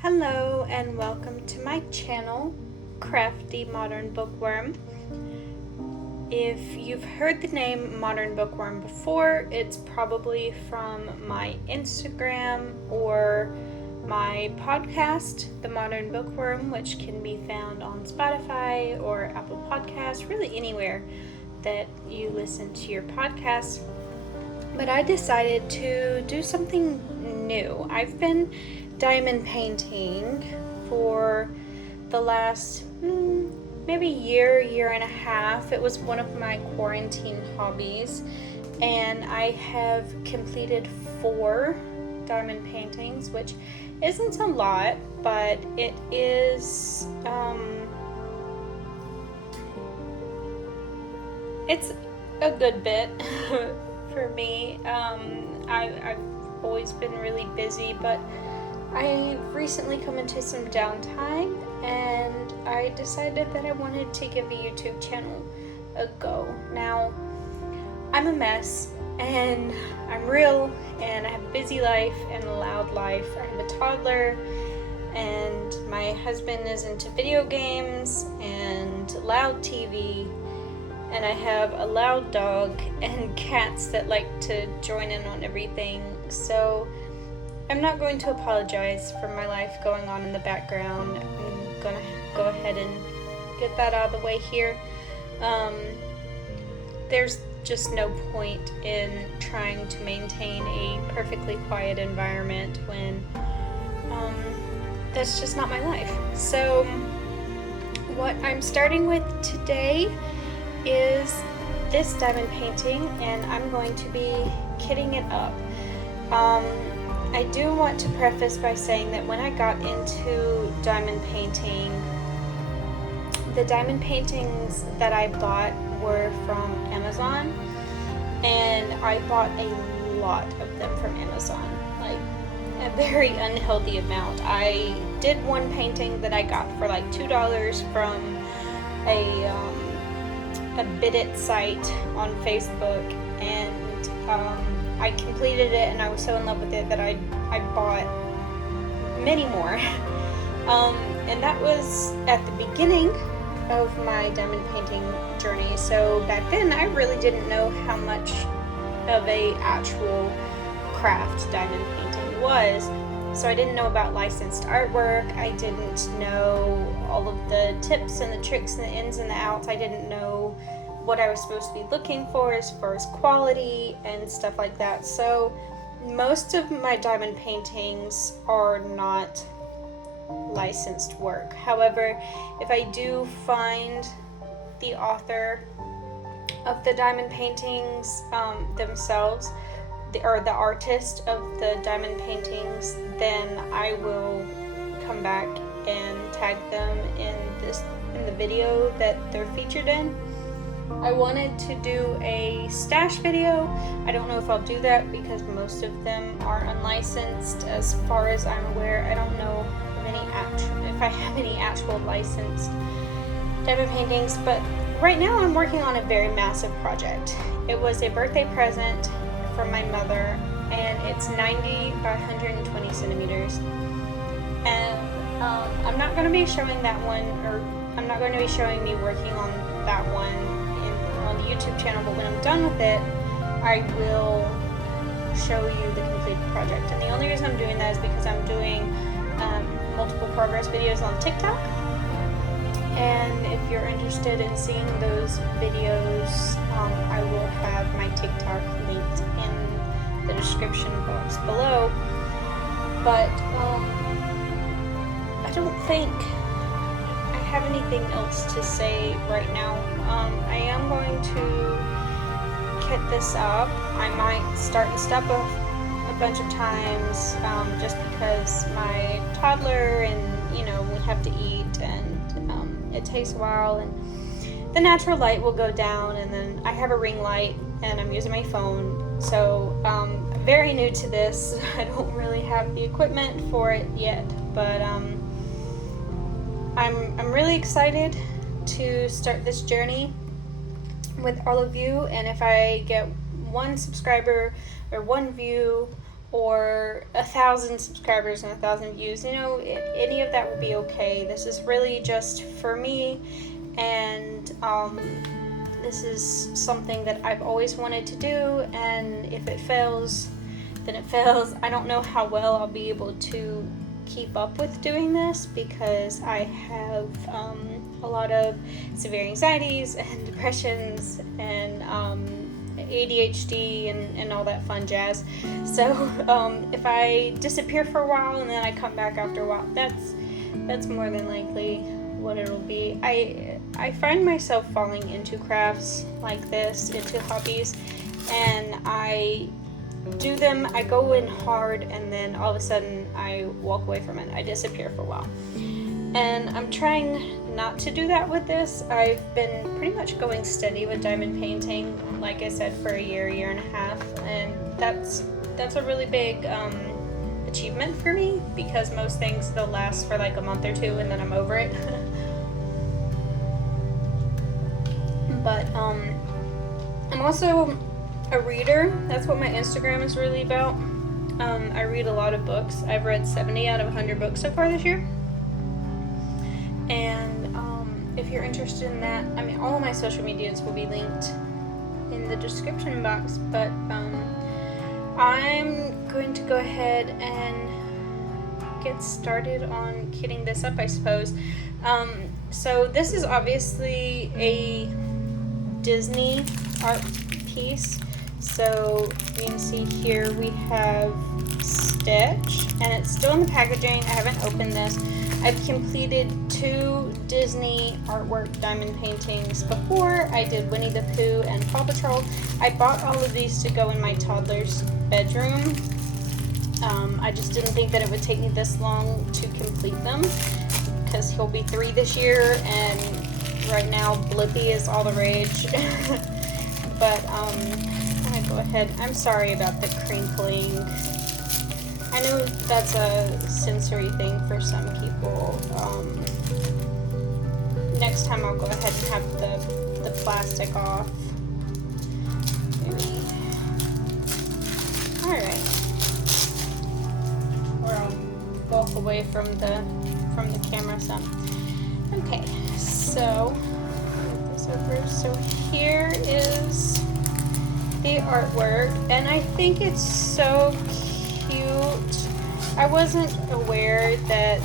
Hello and welcome to my channel, Crafty Modern Bookworm. If you've heard the name Modern Bookworm before, it's probably from my Instagram or my podcast, The Modern Bookworm, which can be found on Spotify or Apple Podcasts, really anywhere that you listen to your podcasts. But I decided to do something new. I've been diamond painting for the last maybe year and a half. It was one of my quarantine hobbies, and I have completed 4 diamond paintings, which isn't a lot, but it is it's a good bit for me. I've always been really busy, but I've recently come into some downtime, and I decided that I wanted to give a YouTube channel a go. Now, I'm a mess, and I'm real, and I have a busy life and a loud life. I have a toddler, and my husband is into video games and loud TV, and I have a loud dog and cats that like to join in on everything. So I'm not going to apologize for my life going on in the background. I'm gonna go ahead and get that out of the way here. There's just no point in trying to maintain a perfectly quiet environment when that's just not my life. So what I'm starting with today is this diamond painting, and I'm going to be kitting it up. I do want to preface by saying that when I got into diamond painting, the diamond paintings that I bought were from Amazon, and I bought a lot of them from Amazon, like a very unhealthy amount. I did one painting that I got for like $2 from a bid it site on Facebook, and I completed it, and I was so in love with it that I bought many more. And that was at the beginning of my diamond painting journey. So back then I really didn't know how much of a actual craft diamond painting was. So I didn't know about licensed artwork. I didn't know all of the tips and the tricks and the ins and the outs. I didn't know what I was supposed to be looking for as far as quality and stuff like that. So most of my diamond paintings are not licensed work. However, if I do find the author of the diamond paintings themselves, or the artist of the diamond paintings, then I will come back and tag them in the video that they're featured in. I wanted to do a stash video. I don't know if I'll do that because most of them are unlicensed as far as I'm aware. I don't know if I have any actual licensed diamond paintings, but right now I'm working on a very massive project. It was a birthday present from my mother, and it's 90 by 120 centimeters. And I'm not going to be showing that one, or I'm not going to be showing me working on that one on the YouTube channel, but when I'm done with it, I will show you the completed project. And the only reason I'm doing that is because I'm doing multiple progress videos on TikTok, and if you're interested in seeing those videos, I will have my TikTok linked in the description box below. But I don't think I have anything else to say right now. I am going to kit this up. I might start and stop a bunch of times just because my toddler, and we have to eat, and it takes a while, and the natural light will go down, and then I have a ring light and I'm using my phone. So I'm very new to this. I don't really have the equipment for it yet, but I'm really excited to start this journey with all of you. And if I get 1 subscriber or 1 view or 1,000 subscribers and 1,000 views. You know, any of that would be okay. This is really just for me, and this is something that I've always wanted to do, and if it fails, then it fails. I don't know how well I'll be able to keep up with doing this because I have a lot of severe anxieties and depressions and ADHD and all that fun jazz. So if I disappear for a while and then I come back after a while, that's more than likely what it'll be. I find myself falling into crafts like this, into hobbies, and I do them, I go in hard, and then all of a sudden I walk away from it. I disappear for a while. And I'm trying not to do that with this. I've been pretty much going steady with diamond painting, like I said, for a year and a half, and that's a really big achievement for me, because most things, they'll last for like a month or two and then I'm over it. But I'm also a reader. That's what my Instagram is really about. I read a lot of books. I've read 70 out of 100 books so far this year. And if you're interested in that, I mean, all of my social medias will be linked in the description box, but I'm going to go ahead and get started on kitting this up, I suppose. So this is obviously a Disney art piece. So you can see here we have Stitch, and it's still in the packaging. I haven't opened this. I've completed 2 Disney artwork diamond paintings before. I did Winnie the Pooh and Paw Patrol. I bought all of these to go in my toddler's bedroom. I just didn't think that it would take me this long to complete them, because he'll be 3 this year, and right now Blippi is all the rage. But I'm gonna go ahead. I'm sorry about the crinkling. I know that's a sensory thing for some people. Next time I'll go ahead and have the plastic off. Alright. Or I'll walk away from the camera some. Okay, so move this over. So here is the artwork, and I think it's so cute. I wasn't aware that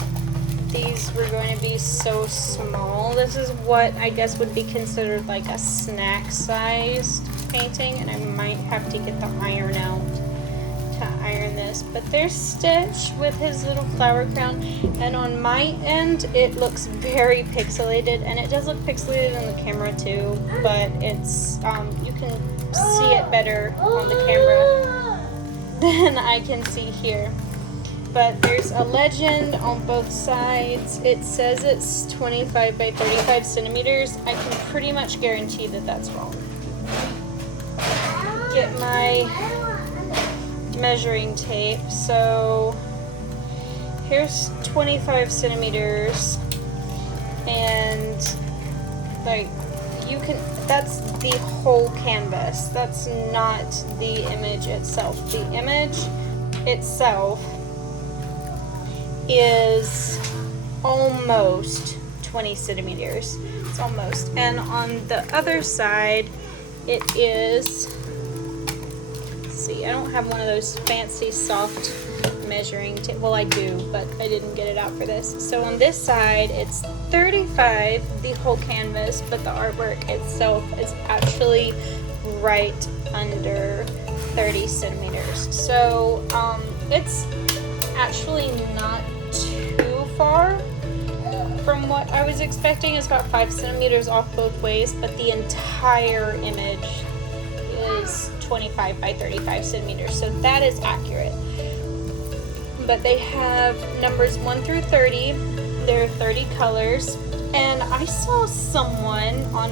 these were going to be so small. This is what I guess would be considered like a snack sized painting, and I might have to get the iron out to iron this. But there's Stitch with his little flower crown, and on my end it looks very pixelated, and it does look pixelated on the camera too, but it's you can see it better on the camera than I can see here. But there's a legend on both sides. It says it's 25 by 35 centimeters. I can pretty much guarantee that that's wrong. Get my measuring tape. So here's 25 centimeters, and like you can, that's the whole canvas. That's not the image itself. The image itself is almost 20 centimeters. It's almost. And on the other side, it is, let's see, I don't have one of those fancy soft measuring tape. Well, I do, but I didn't get it out for this. So on this side, it's 35, the whole canvas, but the artwork itself is actually right under 30 centimeters. So it's actually not too far from what I was expecting. It's about 5 centimeters off both ways, but the entire image is 25 by 35 centimeters, so that is accurate. But they have numbers 1 through 30. There are 30 colors, and I saw someone on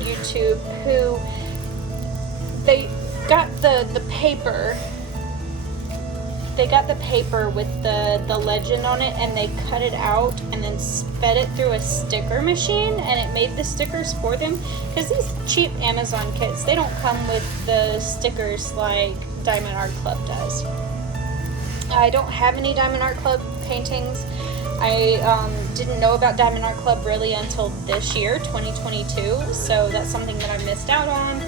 YouTube who they got the paper. They got the paper with the legend on it, and they cut it out and then sped it through a sticker machine, and it made the stickers for them. Because these cheap Amazon kits, they don't come with the stickers like Diamond Art Club does. I don't have any Diamond Art Club paintings. I didn't know about Diamond Art Club really until this year, 2022, so that's something that I missed out on.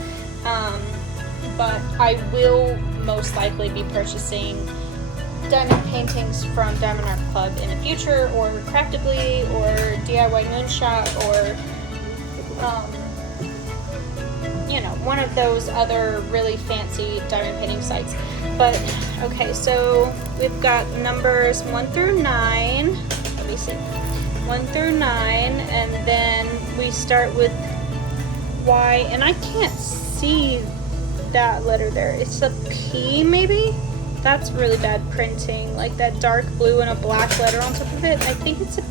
But I will most likely be purchasing diamond paintings from Diamond Art Club in the future, or Craftably, or DIY Moonshot, or you know, one of those other really fancy diamond painting sites. But okay, so we've got numbers 1 through 9. Let me see, 1 through 9, and then we start with Y, and I can't see that letter there. It's a P, maybe? That's really bad printing, like that dark blue and a black letter on top of it. I think it's a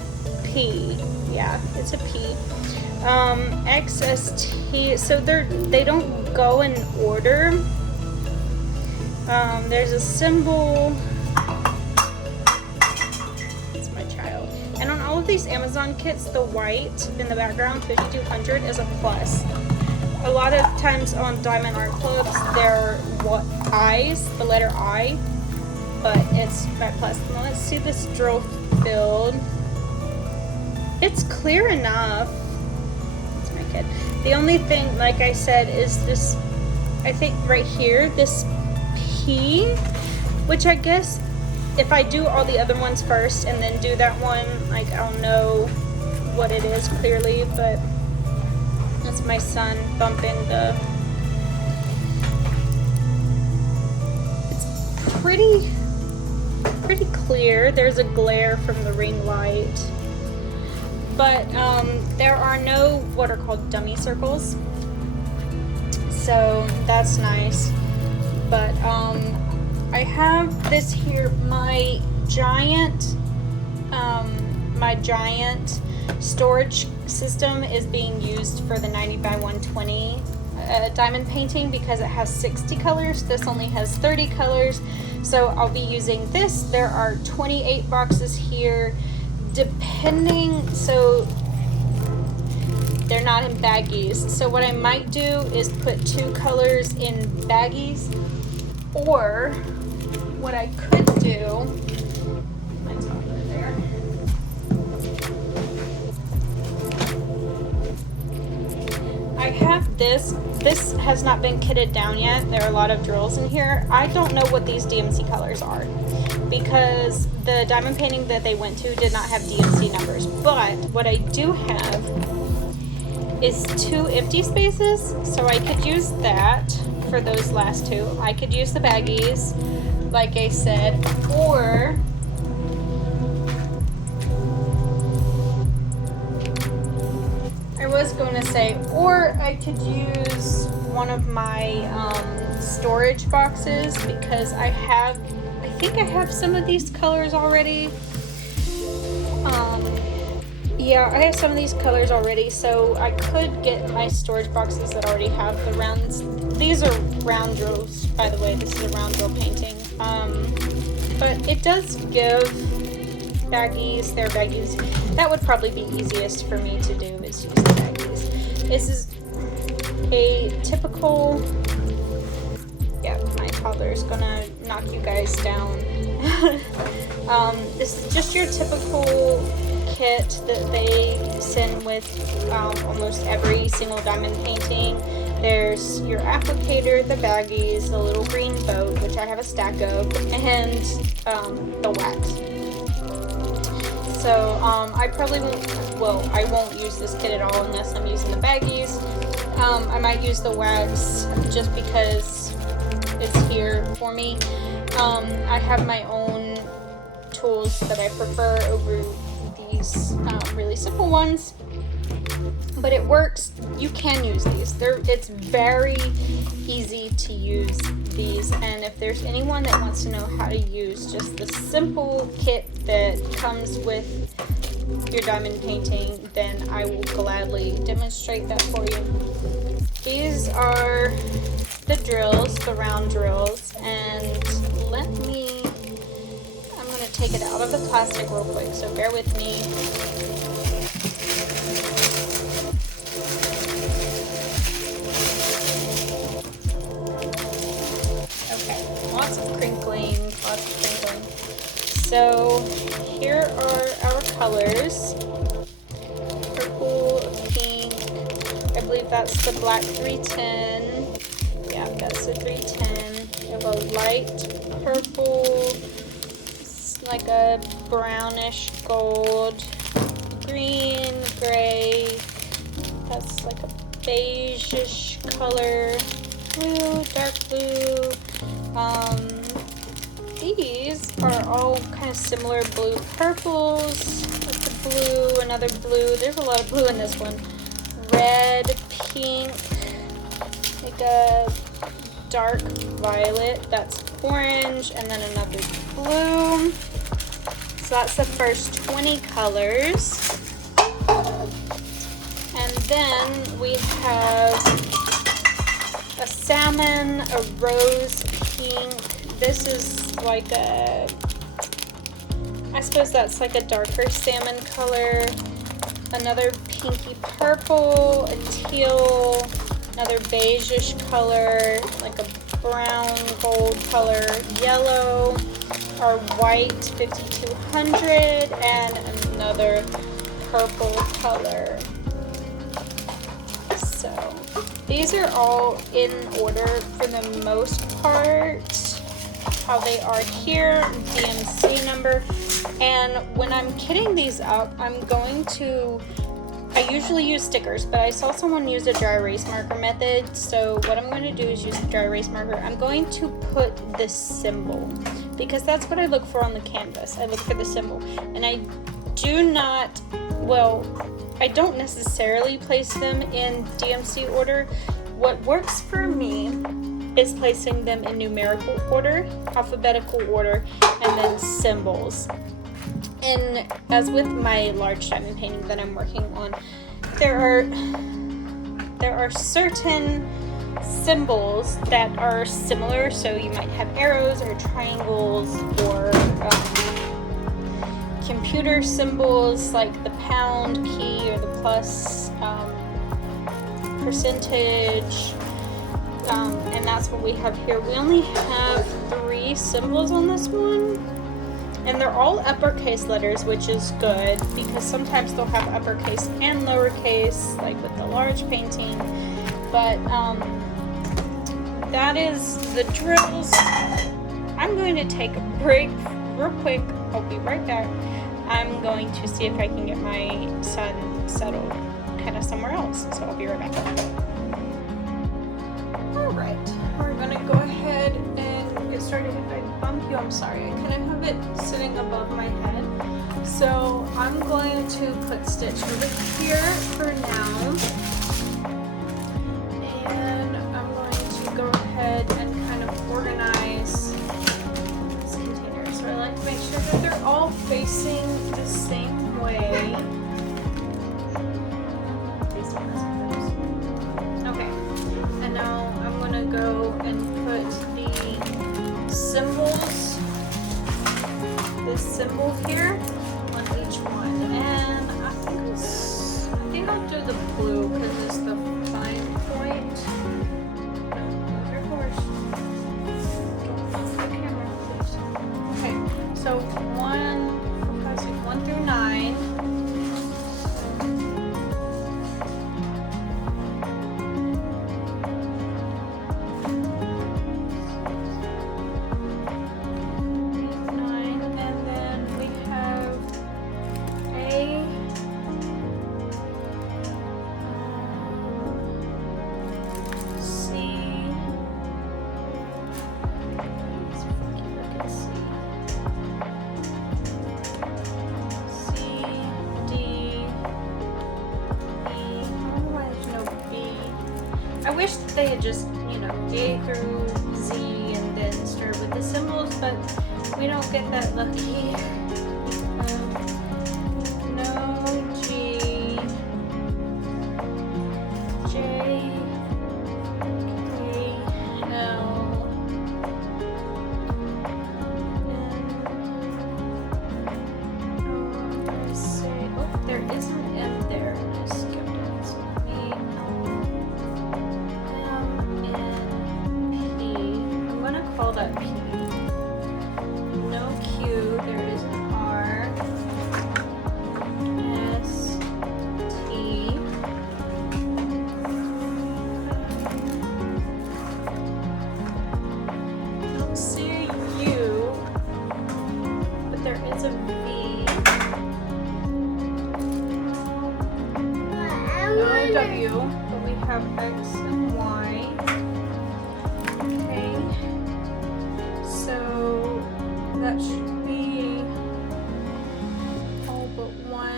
P. Yeah, it's a P. XST, so they don't go in order. There's a symbol. It's my child. And on all of these Amazon kits, the white in the background, 5200, is a plus. A lot of times on Diamond Art Clubs, they're I's, the letter I, but it's my plus. Now let's see this drill field. It's clear enough. It's my kid. The only thing, like I said, is this, I think right here, this P, which I guess if I do all the other ones first and then do that one, like I'll know what it is clearly, but that's my son bumping the, it's pretty clear. There's a glare from the ring light, but there are no what are called dummy circles, so that's nice. But I have this here, my giant storage system is being used for the 90 by 120 diamond painting because it has 60 colors. This only has 30 colors, so I'll be using this. There are 28 boxes here, depending, so they're not in baggies. So what I might do is put 2 colors in baggies, or what I could do, my toddler there. I have this. This has not been kitted down yet. There are a lot of drills in here. I don't know what these DMC colors are because the diamond painting that they went to did not have DMC numbers. But what I do have is 2 empty spaces, so I could use that for those last 2. I could use the baggies, like I said, or I was going to say, or I could use one of my storage boxes because I think I have some of these colors already. Yeah, I have some of these colors already, so I could get my storage boxes that already have the rounds. These are round drills, by the way. This is a round drill painting. But it does give baggies. They're baggies. That would probably be easiest for me to do, is use the baggies. This is a typical, yeah, my toddler is gonna knock you guys down. This is just your typical kit that they send with almost every single diamond painting. There's your applicator, the baggies, the little green boat, which I have a stack of, and the wax. So I probably I won't use this kit at all unless I'm using the baggies. I might use the wax just because it's here for me. I have my own tools that I prefer over these really simple ones, but it works. You can use these. It's very easy to use these, and if there's anyone that wants to know how to use just the simple kit that comes with your diamond painting, then I will gladly demonstrate that for you. These are the drills, the round drills, and I'm going to take it out of the plastic real quick, so bear with me. Okay, lots of crinkling, lots of crinkling. So here are our colors. Purple, pink, I believe that's the black 310. Yeah, that's the 310. We have a light purple, it's like a brownish gold, green, gray, that's like a beige-ish color, blue, dark blue. These are all kind of similar blue purples, like the blue, another blue. There's a lot of blue in this one. Red, pink, like a dark violet, that's orange, and then another blue. So that's the first 20 colors. And then we have a salmon, a rose pink. This is like a, I suppose that's like a darker salmon color. Another pinky purple, a teal, another beige-ish color, like a brown gold color, yellow, our white 5200, and another purple color. So these are all in order for the most part, how they are here, DMC number. And when I'm kitting these up, I'm going to, I usually use stickers, but I saw someone use a dry erase marker method. So what I'm going to do is use the dry erase marker. I'm going to put this symbol, because that's what I look for on the canvas. I look for the symbol. And I do not, well, I don't necessarily place them in DMC order. What works for me is placing them in numerical order, alphabetical order, and then symbols. And as with my large diamond painting that I'm working on, there are certain symbols that are similar. So you might have arrows or triangles or computer symbols like the pound key or the plus percentage. And that's what we have here. We only have 3 symbols on this one, and they're all uppercase letters, which is good because sometimes they'll have uppercase and lowercase, like with the large painting. But that is the drills. I'm going to take a break real quick. I'll be right back. I'm going to see if I can get my son settled kind of somewhere else, so I'll be right back. Alright, we're gonna go ahead and get started. If I bump you, I'm sorry. I kind of have it sitting above my head. So I'm going to put Stitch over here for now. And I'm going to go ahead and kind of organize these containers. So I like to make sure that they're all facing the same way. Okay, and now I'm going to go and put the symbols, this symbol here on each one. And I think I'll do the blue because it's the fine point. Your horse. Don't move the camera, please. Okay, so 1 through 9. I wish they had just, A through Z and then start with the symbols, but we don't get that lucky. No G, J, K, L, N, let's see. Oh, there is an M there. I skipped it. So E, M, N, P. I'm gonna call that P. it's a V. No W, but we have X and Y. Okay. So that should be all but 1,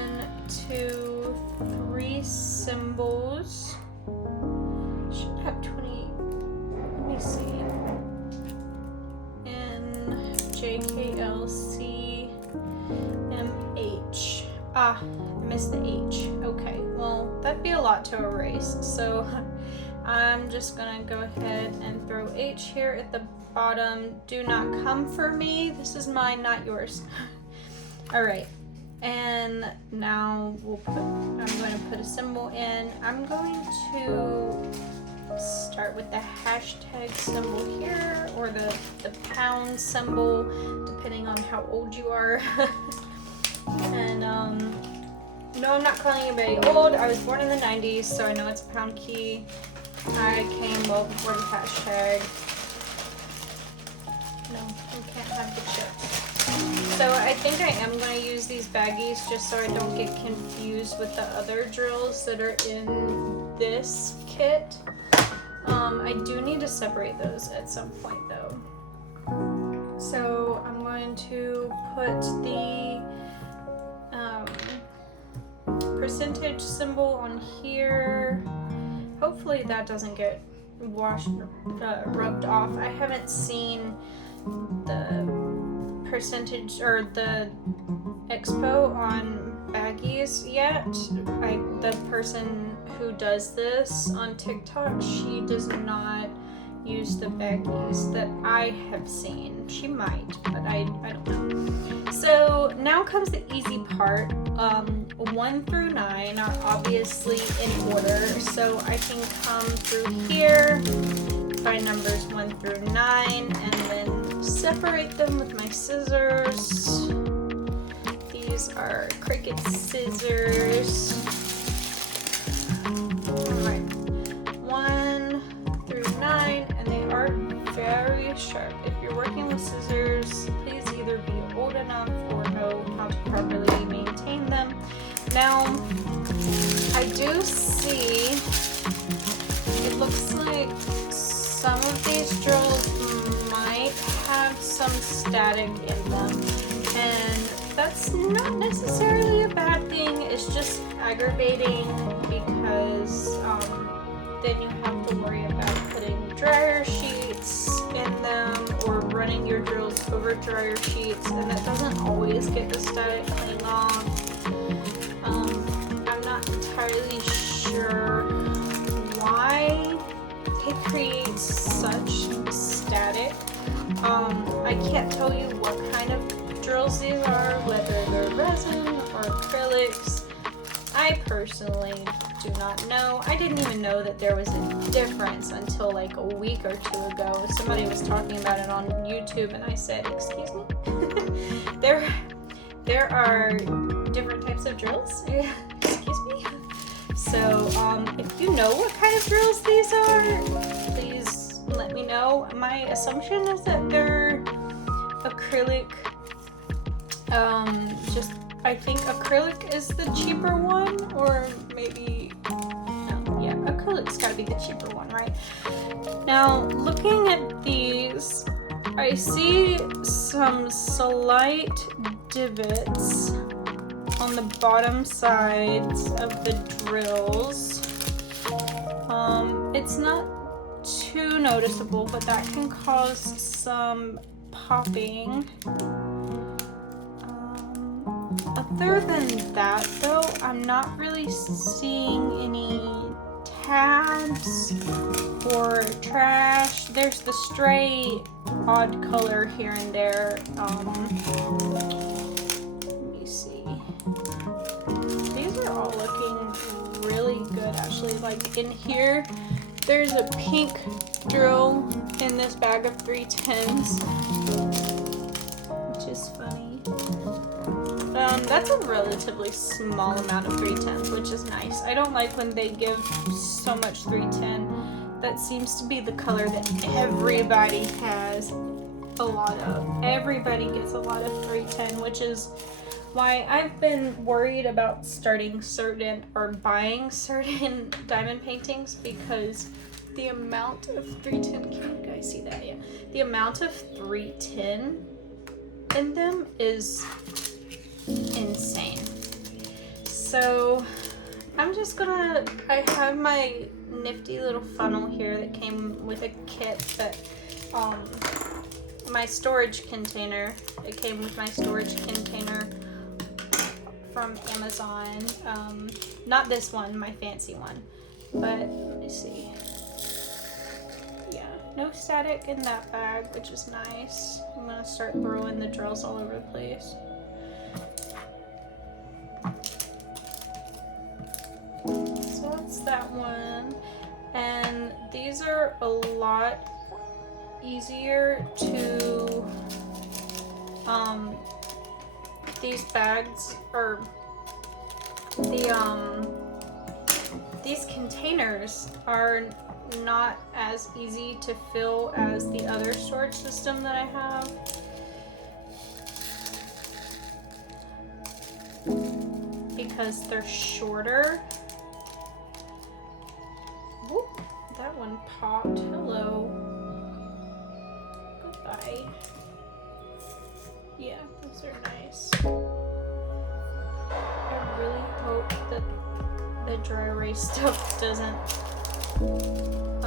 2, 3 symbols. Should have 20. Let me see. N, J, K, L, C, M, H. Ah, I missed the H. Okay, well, that'd be a lot to erase. So I'm just gonna go ahead and throw H here at the bottom. Do not come for me. This is mine, not yours. All right. And now I'm going to put a symbol in. I'm going to start with the hashtag symbol here, or the pound symbol, depending on how old you are. And no, I'm not calling anybody old. I was born in the 90s, so I know it's a pound key. I came well before the hashtag. No, we can't have the chips. So I think I am going to use these baggies just so I don't get confused with the other drills that are in this kit. I do need to separate those at some point though. So I'm going to put the percentage symbol on here. Hopefully that doesn't get rubbed off. I haven't seen the percentage or the expo on baggies yet. The person who does this on TikTok, she does not use the baggies that I have seen. She might, but I don't know. So now comes the easy part. 1 through 9 are obviously in order, so I can come through here by numbers 1 through 9 and then separate them with my scissors. These are Cricut scissors. Alright, 1 through 9, and they are very sharp. If you're working with scissors, please either be old enough or know how to properly maintain them. Now, I do see, it looks like some of these drills might have some static in them, and that's not necessarily a bad thing. It's just aggravating because then you have to worry about putting dryer sheets in them or running your drills over dryer sheets, and that doesn't always get the static clean off. I'm not entirely sure why it creates such static. I can't tell you what kind of drills these are, whether they're resin or acrylics. I personally do not know. I didn't even know that there was a difference until like a week or 2 ago. Somebody was talking about it on YouTube and I said, excuse me? There are different types of drills. Excuse me? So if you know what kind of drills these are, please let me know. My assumption is that they're acrylic. I think acrylic is the cheaper one, or maybe, no, yeah, acrylic's gotta be the cheaper one, right? Now, looking at these, I see some slight divots on the bottom sides of the drills. It's not too noticeable, but that can cause some popping. Other than that, though, I'm not really seeing any tabs or trash. There's the stray odd color here and there. Let me see. These are all looking really good, actually. Like in here, there's a pink drill in this bag of 310s, which is funny. That's a relatively small amount of 310s, which is nice. I don't like when they give so much 310. That seems to be the color that everybody has. a lot of. Everybody gets a lot of 310, which is why I've been worried about buying certain diamond paintings, because the amount of 310, can you guys see that? Yeah. The amount of 310 in them is insane. So I'm just gonna, I have my nifty little funnel here that came with a kit that, my storage container, it came with my storage container from Amazon. Not this one, my fancy one, but let me see. Yeah, no static in that bag, which is nice. I'm gonna start throwing the drills all over the place. So that's that one. And these are a lot easier to, these bags, or these containers are not as easy to fill as the other storage system that I have. Because they're shorter. Whoop, that one popped. Hello. Goodbye. Yeah, those are nice. I really hope that the dry erase stuff doesn't, I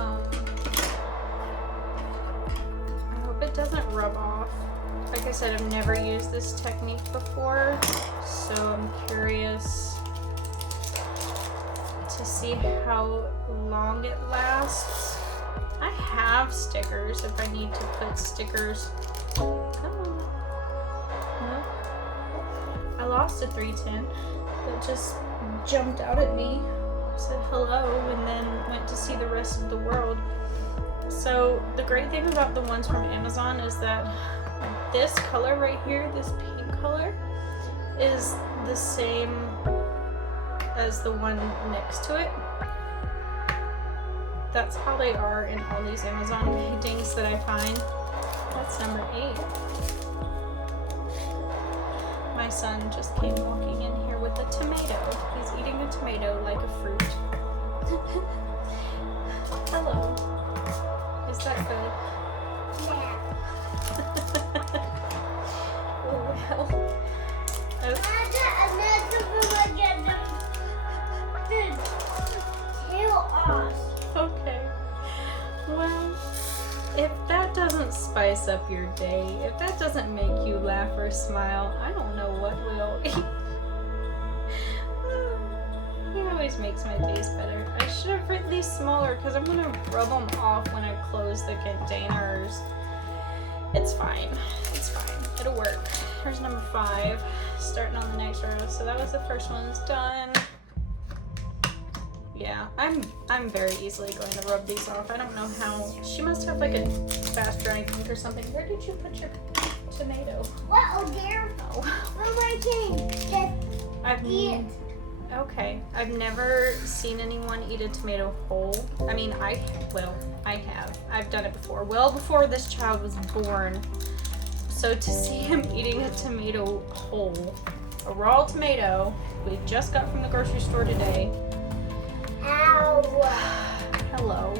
hope it doesn't rub off. Like I said, I've never used this technique before, so I'm curious to see how long it lasts. I have stickers if I need to put stickers. Come on. No. I lost a 310 that just jumped out at me, said hello, and then went to see the rest of the world. So the great thing about the ones from Amazon is that this color right here, this pink color, is the same as the one next to it. That's how they are in all these Amazon paintings that I find. That's number 8. My son just came walking in here with a tomato. He's eating a tomato like a fruit. Hello. Is that good? Yeah. Well, okay. Well, if that doesn't spice up your day, if that doesn't make you laugh or smile, I don't know what will. He always makes my days better. I should have written these smaller because I'm going to rub them off when I close the containers. It's fine. It's fine. It'll work. Here's number 5, starting on the next row. So that was the first one's done. Yeah, I'm very easily going to rub these off. I don't know how. She must have like a fast drying ink or something. Where did you put your tomato? What? Oh, dear. Oh. Where my king? Just eat it. Okay. I've never seen anyone eat a tomato whole. I mean, I have. I've done it before. Well before this child was born. So to see him eating a tomato whole, a raw tomato we just got from the grocery store today. Ow. Hello.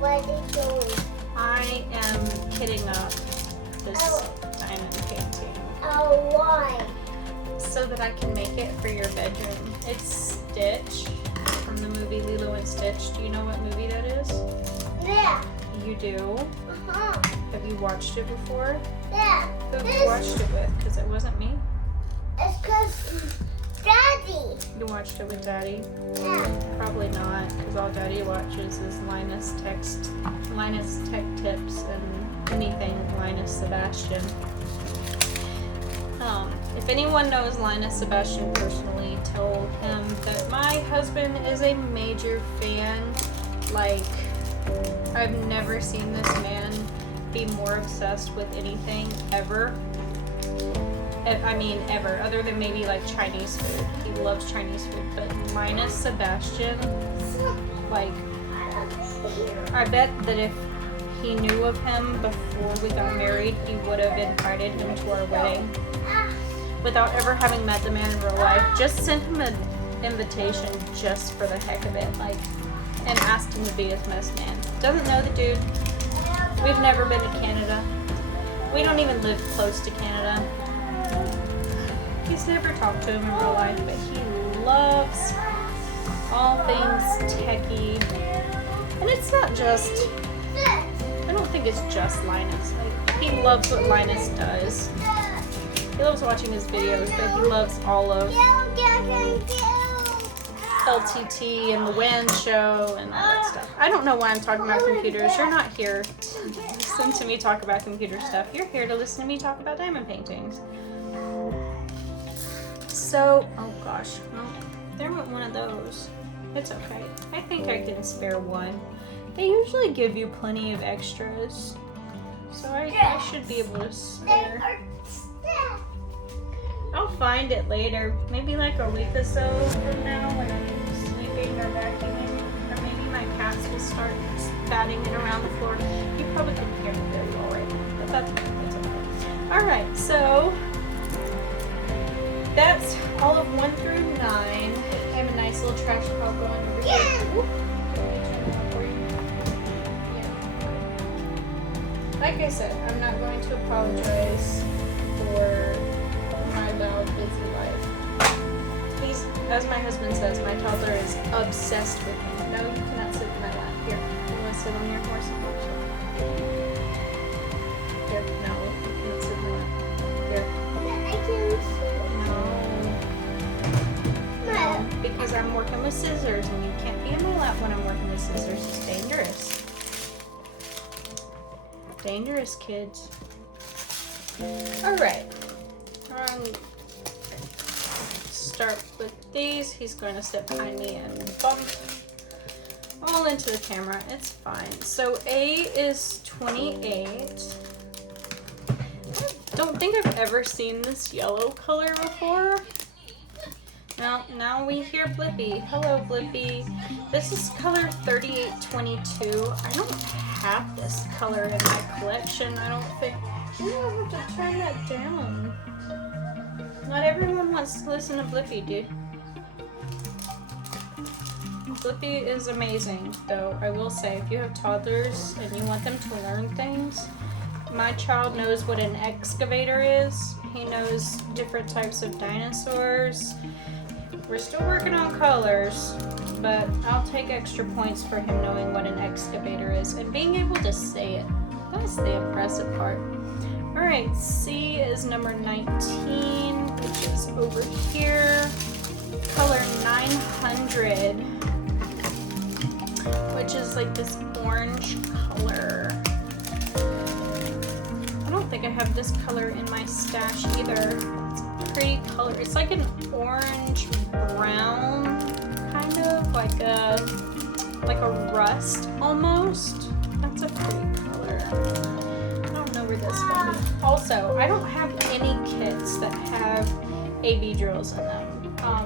What are you doing? I am kitting up this diamond painting. Oh, why? So that I can make it for your bedroom. It's Stitch from the movie Lilo and Stitch. Do you know what movie that is? Yeah. You do? Uh-huh. Have you watched it before? Yeah. Who have you watched it with? Because it wasn't me. It's because Daddy. You watched it with Daddy? Yeah. Probably not, because all Daddy watches is Linus Tech Tips and anything Linus Sebastian. If anyone knows Linus Sebastian personally, tell him that my husband is a major fan. Like, I've never seen this man be more obsessed with anything ever. I mean, ever, other than maybe like Chinese food. He loves Chinese food, but Linus Sebastian, like, I bet that if he knew of him before we got married, he would have invited him to our wedding without ever having met the man in real life. Just sent him an invitation just for the heck of it, like, and asked him to be his best man. Doesn't know the dude. We've never been to Canada. We don't even live close to Canada. He's never talked to him in real life, but he loves all things techie. And it's not just, I don't think it's just Linus. Like, he loves what Linus does. He loves watching his videos, but he loves all of LTT and the WAN show and all that stuff. I don't know why I'm talking about computers. You're not here to listen to me talk about computer stuff. You're here to listen to me talk about diamond paintings. So, oh gosh, well, there went one of those. It's okay. I think I can spare one. They usually give you plenty of extras, so I should be able to spare. I'll find it later, maybe like a week or so from now when I'm sleeping or vacuuming, or maybe my cats will start batting it around the floor. You probably can hear it very well right now, but that's okay. Alright, so that's all of 1 through 9. I have a nice little trash pile going over here. Whoop. Like I said, I'm not going to apologize for my loud, busy life. He's, as my husband says, my toddler is obsessed with me. No, you cannot sit in my lap. Here, you want to sit on your horse? Here, no, you cannot sit in my lap. Here. No, because I'm working with scissors, and you can't be in my lap when I'm working with scissors. It's dangerous. Dangerous, kids. Alright. Start with these. He's going to sit behind me and bump all into the camera. It's fine. So A is 28. I don't think I've ever seen this yellow color before. Now we hear Blippi. Hello, Blippi. This is color 3822. I don't have this color in my collection. I don't think. Ooh, I have to turn that down. Not everyone wants to listen to Blippi, dude. Blippi is amazing, though. I will say, if you have toddlers and you want them to learn things, my child knows what an excavator is. He knows different types of dinosaurs. We're still working on colors, but I'll take extra points for him knowing what an excavator is and being able to say it. That's the impressive part. Alright, C is number 19, which is over here. Color 900, which is like this orange color. I don't think I have this color in my stash either. It's a pretty color. It's like an orange brown, kind of like a rust almost. That's a pretty color. I don't know where this one is. Also, I don't have any kits that have AB drills in them.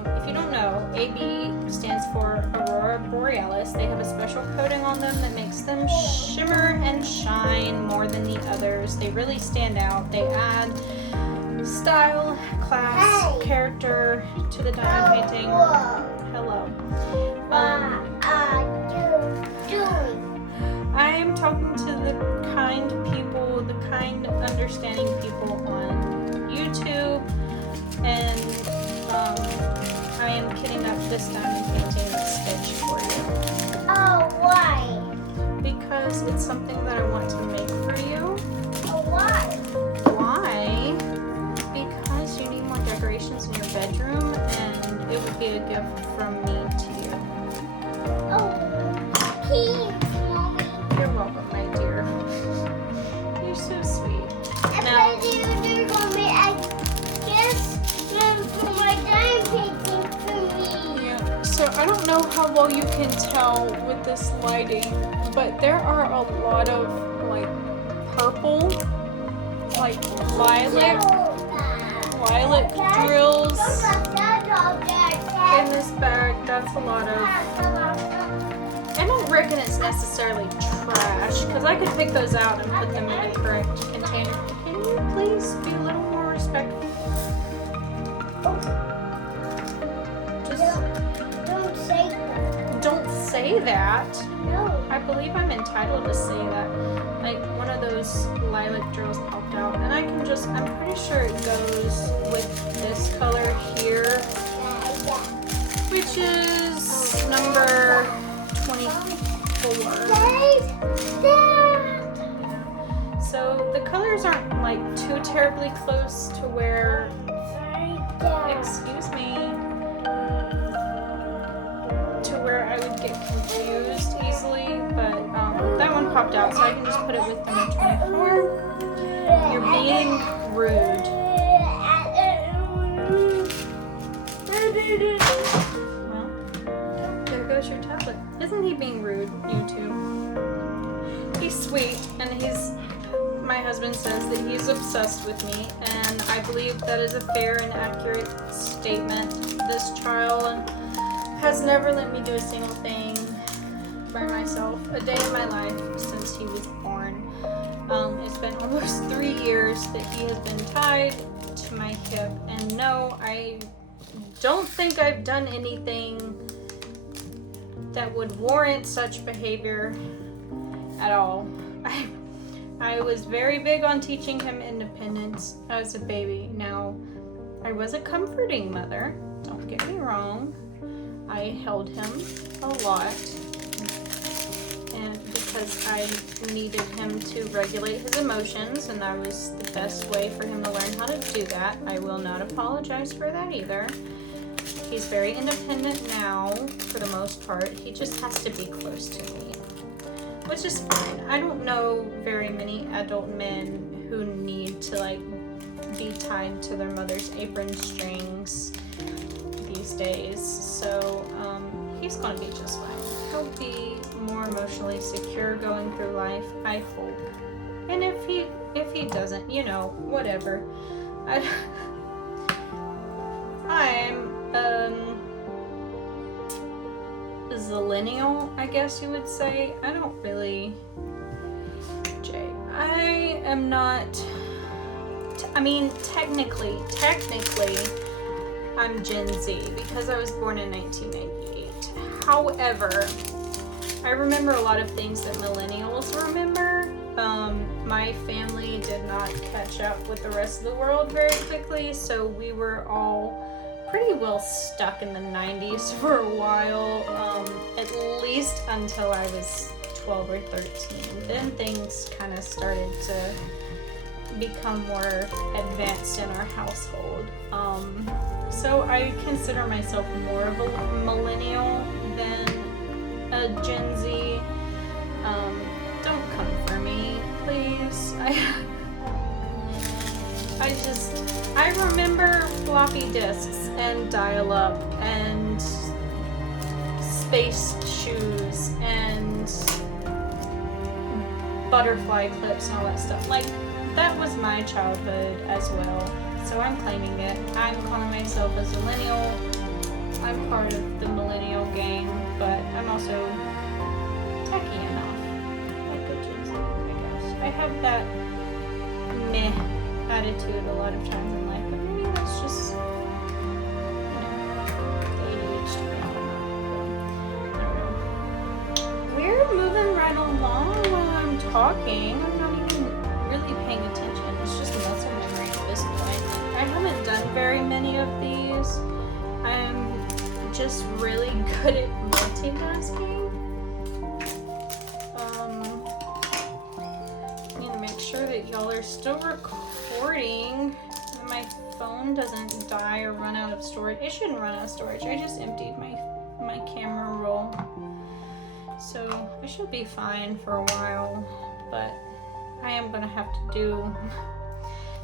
If you don't know, AB stands for Aurora Borealis. They have a special coating on them that makes them shimmer and shine more than the others. They really stand out. They add style, class, character to the diamond painting. Hello. What are you doing? I am talking to the kind people, the kind, understanding people on YouTube, and I am kitting up this diamond painting stitch for you. Oh, why? Because it's something that I want to make for you. Oh, why? Why? Because you need more decorations in your bedroom, and it would be a gift from me to you. Oh, thanks, Mommy. You're welcome, my dear. You're so sweet. If Now- I do, Mommy, I guess for my diamond painting for me. Yeah. So I don't know how well you can tell with this lighting, but there are a lot of like purple, like lilac drills in this bag. That's a lot of. I don't reckon it's necessarily trash, because I could pick those out and put them in the correct container. Can you please be a little more respectful? Just Don't say that. don't say that. No. I believe I'm entitled to say that. Like, one of those lilac drills popped out, and I'm pretty sure it goes with this color here, which is number 24. So the colors aren't like too terribly close to where, excuse me, to where I would get confused easily, but that one popped out, so I can just put it with number 24. You're being rude. Well, there goes your tablet. Isn't he being rude, you two? He's sweet, and my husband says that he's obsessed with me, and I believe that is a fair and accurate statement. This child has never let me do a single thing by myself a day in my life since he was born. It's been almost 3 years that he has been tied to my hip, and no, I don't think I've done anything that would warrant such behavior at all. I was very big on teaching him independence as a baby. Now, I was a comforting mother, don't get me wrong. I held him a lot, and because I needed him to regulate his emotions, and that was the best way for him to learn how to do that. I will not apologize for that either. He's very independent now, for the most part. He just has to be close to me, which is fine. I don't know very many adult men who need to be tied to their mother's apron strings these days. So he's gonna be just fine. He'll be more emotionally secure going through life, I hope. And if he doesn't, whatever. I'm zillennial, I guess you would say. I don't really, Jay, I am not, technically, I'm Gen Z because I was born in 1998. However, I remember a lot of things that millennials remember. My family did not catch up with the rest of the world very quickly, so we were all pretty well stuck in the 90s for a while, at least until I was 12 or 13. Then things kind of started to become more advanced in our household. So I consider myself more of a millennial than a Gen Z. Don't come for me, please. I remember floppy disks and dial-up and space shoes and butterfly clips and all that stuff. That was my childhood as well. So I'm claiming it. I'm calling myself a millennial. I'm part of the millennial gang, but I'm also techie enough. Like a Gen Z, I guess. I have that meh attitude a lot of times in life, but maybe that's just the ADHD I don't know. We're moving right along while I'm talking. I'm not even really paying attention. It's just muscle memory at this point. I haven't done very many of these. I'm just really good at multitasking. I need to make sure that y'all are still recording. My phone doesn't die or run out of storage. It shouldn't run out of storage. I just emptied my camera roll. So I should be fine for a while, but I am gonna have to do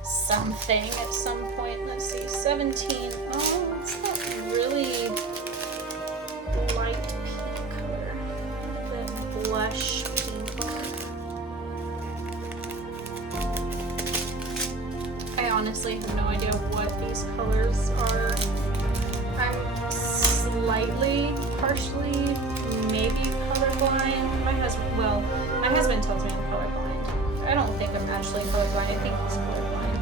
something at some point. Let's see, 17. Oh, it's that really light pink color. The blush pink color. I honestly have no idea what these colors are. I'm partially, maybe colorblind. My husband tells me I'm colorblind. I don't think I'm actually colorblind. I think he's colorblind.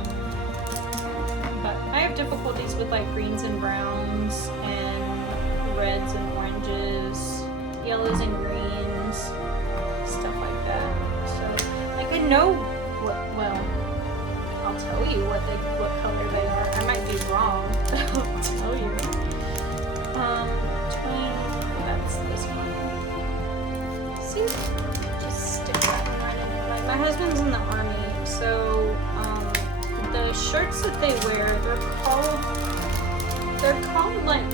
But I have difficulties with like greens and browns and reds and oranges, yellows and greens, stuff like that. So, like I know I'll tell you what color they are. I might be wrong, but I'll tell you. That's this one. See? Just stick that one right in. Like, my husband's in the army, so the shirts that they wear, they're called like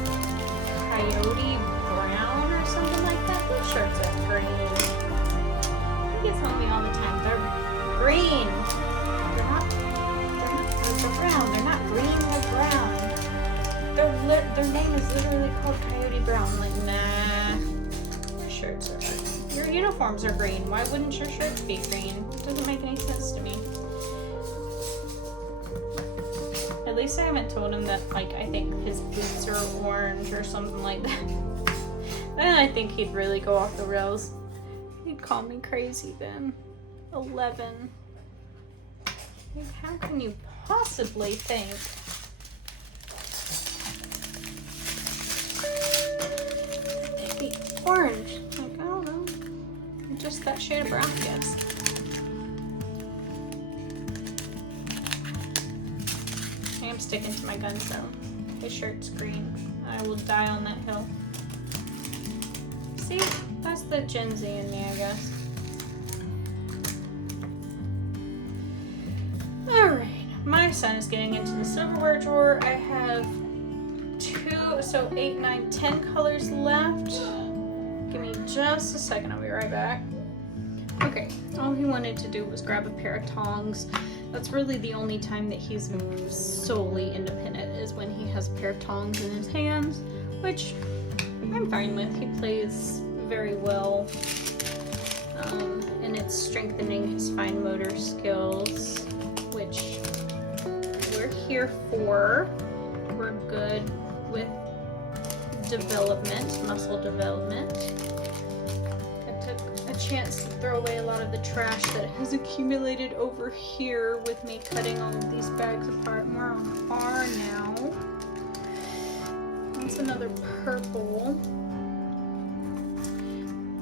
Coyote Brown or something like that. Those shirts are green. He gets on me all the time. They're green. They're brown. They're not green, they're brown. Their name is literally called Coyote Brown. I'm like, nah. Your shirts are green. Your uniforms are green. Why wouldn't your shirts be green? It doesn't make any sense to me. At least I haven't told him that, like, I think his boots are orange or something like that. Then I think he'd really go off the rails. He'd call me crazy then. 11. Like, how can you possibly think they'd be orange? Like, I don't know. Just that shade of brown, I guess. I am sticking to my guns though. His shirt's green. I will die on that hill. See? That's the Gen Z in me, I guess. Alright. My son is getting into the silverware drawer. I have 8, 9, 10 colors left. Give me just a second, I'll be right back. Okay, all he wanted to do was grab a pair of tongs. That's really the only time that he's solely independent, is when he has a pair of tongs in his hands, which I'm fine with. He plays very well, and it's strengthening his fine motor skills, which we're here for. We're good with development, muscle development. I took a chance to throw away a lot of the trash that has accumulated over here with me cutting all of these bags apart. We're on R now. That's another purple.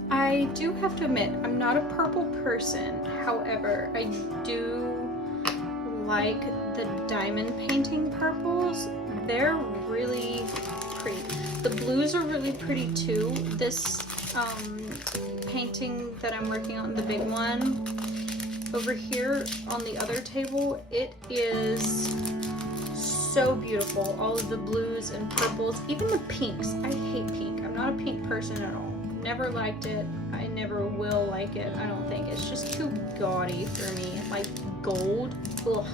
I do have to admit, I'm not a purple person. However, I do like the diamond painting purples. They're really pretty. The blues are really pretty too. This painting that I'm working on, the big one, over here on the other table, it is so beautiful. All of the blues and purples, even the pinks. I hate pink. I'm not a pink person at all. Never liked it. I never will like it. I don't think. It's just too gaudy for me. Like gold. Ugh.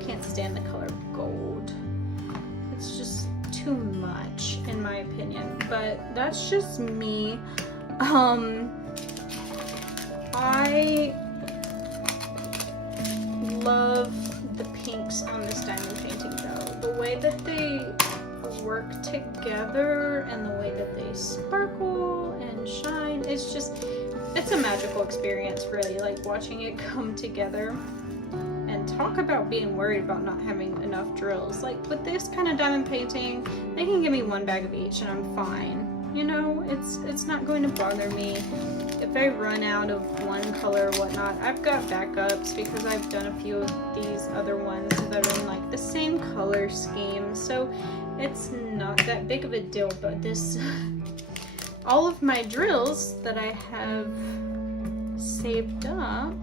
Can't stand the color gold. It's just too much in my opinion. But that's just me. I love the pinks on this diamond painting though. The way that they work together and the way that they sparkle and shine, it's a magical experience really, like watching it come together. And talk about being worried about not having enough drills. Like with this kind of diamond painting, they can give me one bag of each and I'm fine. You know, it's not going to bother me. If I run out of one color or whatnot, I've got backups because I've done a few of these other ones that are in like the same color scheme. So it's not that big of a deal, but this, all of my drills that I have saved up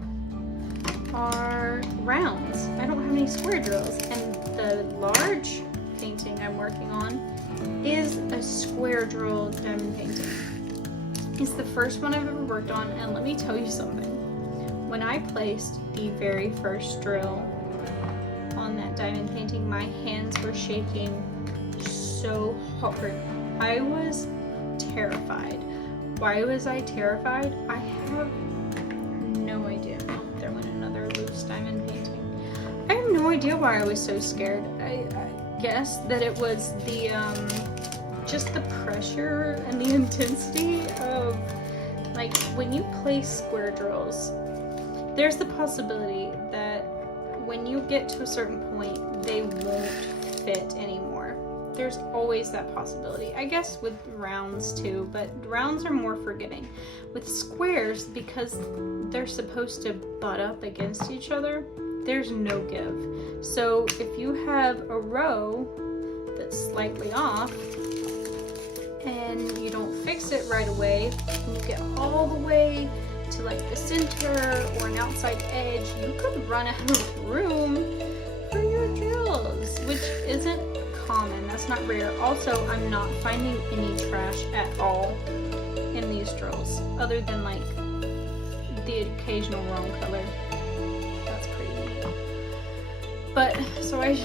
are rounds. I don't have any square drills, and the large painting I'm working on is a square drill diamond painting. It's the first one I've ever worked on, and let me tell you something. When I placed the very first drill on that diamond painting, my hands were shaking so hard. I was terrified. Why was I terrified? I have no idea. Oh, there went another loose diamond painting. I have no idea why I was so scared. I guess that it was the just the pressure and the intensity of, like, when you play square drills, there's the possibility that when you get to a certain point, they won't fit anymore. There's always that possibility. I guess with rounds too, but rounds are more forgiving. With squares, because they're supposed to butt up against each other, there's no give. So if you have a row that's slightly off and you don't fix it right away, and you get all the way to like the center or an outside edge, you could run out of room for your drills, which isn't common. That's not rare. Also, I'm not finding any trash at all in these drills, other than like the occasional wrong color. That's pretty neat. But so I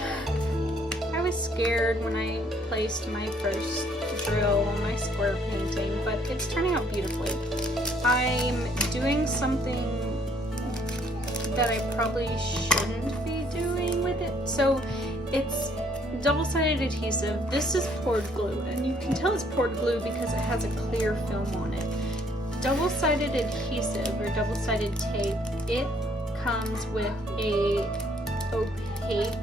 was scared when I placed my first drill on my square painting, but it's turning out beautifully. I'm doing something that I probably shouldn't be doing with it. So it's double-sided adhesive. This is poured glue, and you can tell it's poured glue because it has a clear film on it. Double-sided adhesive or double-sided tape, it comes with a opaque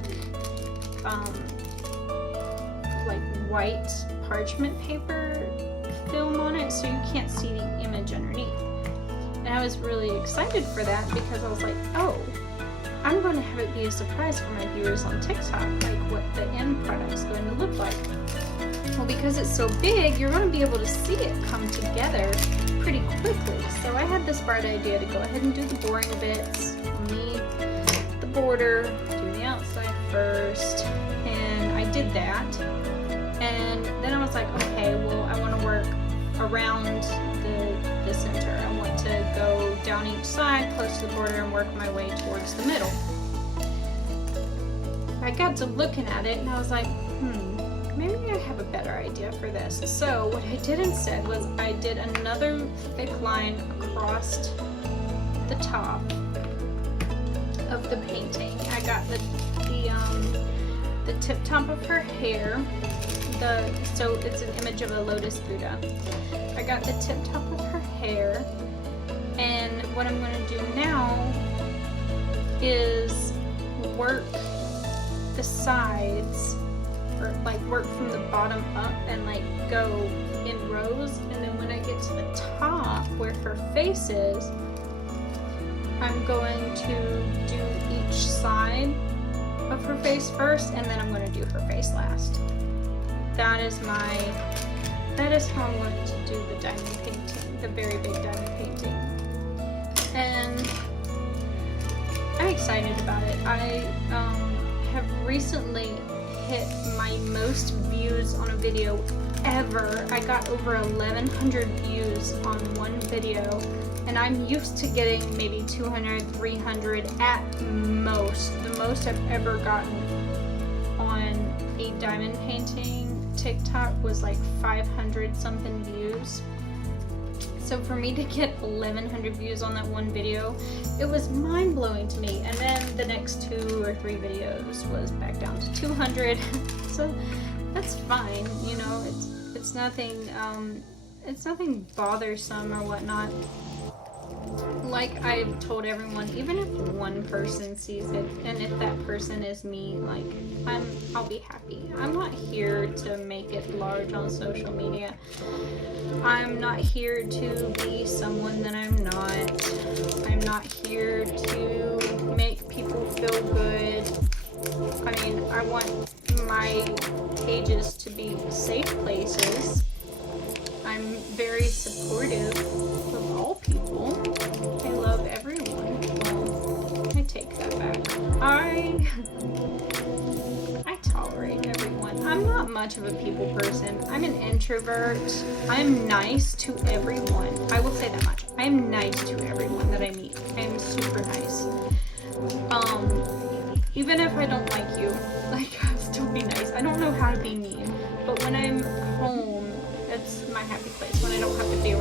like white parchment paper film on it, so you can't see the image underneath. And I was really excited for that because I was like, oh, I'm going to have it be a surprise for my viewers on TikTok, like what the end product's going to look like. Well, because it's so big, you're going to be able to see it come together pretty quickly. So I had this bright idea to go ahead and do the boring bits on the border, do the outside first, and I did that. And then I was like, okay, well, I want to work around the center. I want to go down each side, close to the border, and work my way towards the middle. I got to looking at it, and I was like, maybe I have a better idea for this. So what I did instead was I did another thick line across the top of the painting. I got the tip top of her hair. So it's an image of a lotus Buddha. I got the tip top of her hair, and what I'm going to do now is work the sides, or like work from the bottom up and like go in rows, and then when I get to the top where her face is, I'm going to do each side of her face first, and then I'm going to do her face last. That is how I'm going to do the diamond painting, the very big diamond painting. And I'm excited about it. I have recently hit my most views on a video ever. I got over 1,100 views on one video, and I'm used to getting maybe 200, 300 at most. The most I've ever gotten on a diamond painting TikTok was like 500 something views. So for me to get 1,100 views on that one video, it was mind-blowing to me. And then the next 2 or 3 videos was back down to 200. So that's fine, you know, it's nothing bothersome or whatnot. Like I've told everyone, even if one person sees it, and if that person is me, like I'll be happy. I'm not here to make it large on social media. I'm not here to be someone that I'm not. I'm not here to make people feel good. I mean, I want my pages to be safe places. I'm very supportive of all people. I love everyone. Well, I take that back. I tolerate everyone. I'm not much of a people person. I'm an introvert. I'm nice to everyone. I will say that much. I'm nice to everyone that I meet. I'm super nice. Even if I don't like you, like, I'll still be nice. I don't know how to be mean, but when I'm home, it's my happy place, when I don't have to be